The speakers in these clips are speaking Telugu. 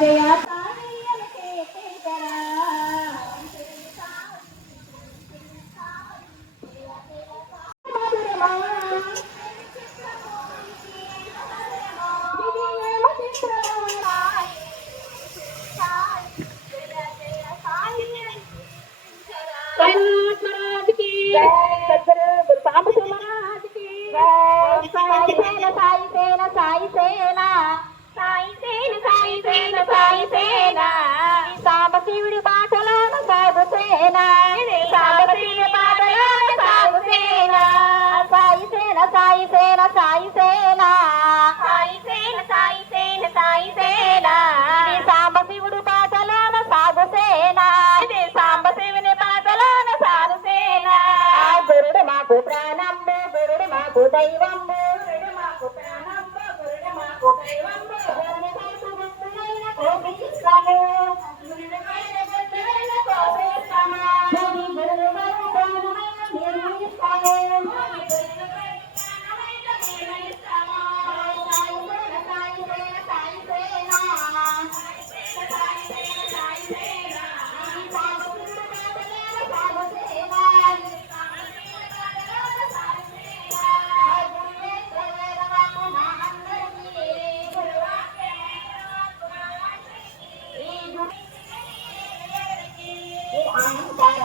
జయ సాయి అలకే కేకరా. సాయి సేన సాయి సేన. సాంబశివుడి బాటలోన సాగు సేన. సాంబశివుడి బాటలోన సాగు సేన. సాయి సేన సాయి సేన సాయి సేన. సాయి సేన సాయి సేన సాయి సేన. సాంబశివుడు బాటలోన సాగు సేన. సాంబశివుని బాటలోన సాగు సేన. గురుడు మాకు ప్రాణంబు గురుడు మాకు దైవంబు. గురుడు మాకు ప్రాణంబు గురుడు మాకు దైవంబు. Đeo kính 朵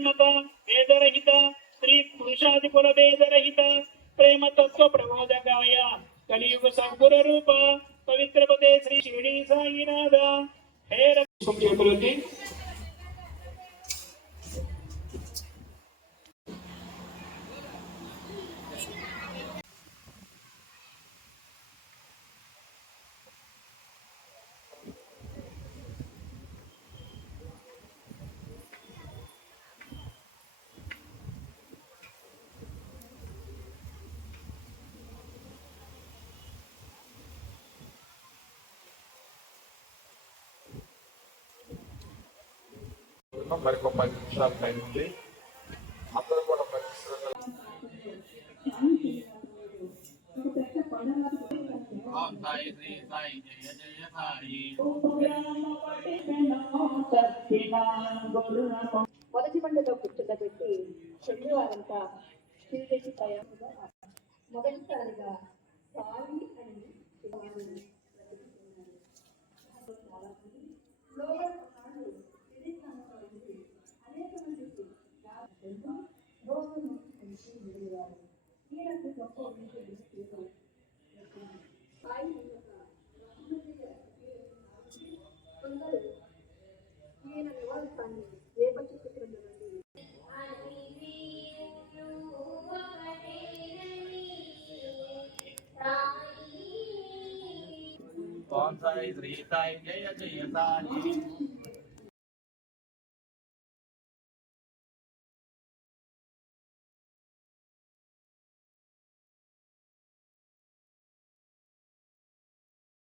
ప్రేమత మత భేదరహిత స్త్రీ పురుషాది కుల భేదరహిత ప్రేమ తత్వ ప్రబోధకాయ కలియుగ సంపుర రూప పవిత్రపదే శ్రీ షిరిడి సాయినాథ. హే రఘుపతి మరికొక పది నిమిషాల టైం ఉంది. అందరూ కూడా పరిశ్రమ సాయి శ్రీ సాయి జయ జయ సాయి. మొదటి పండుగ కూర్చుండబెట్టి చెల్లి వారంతా శివుడికి తయారుగా మొదటిసారిగా Bonsai, Sri Sai, Jaya Jaya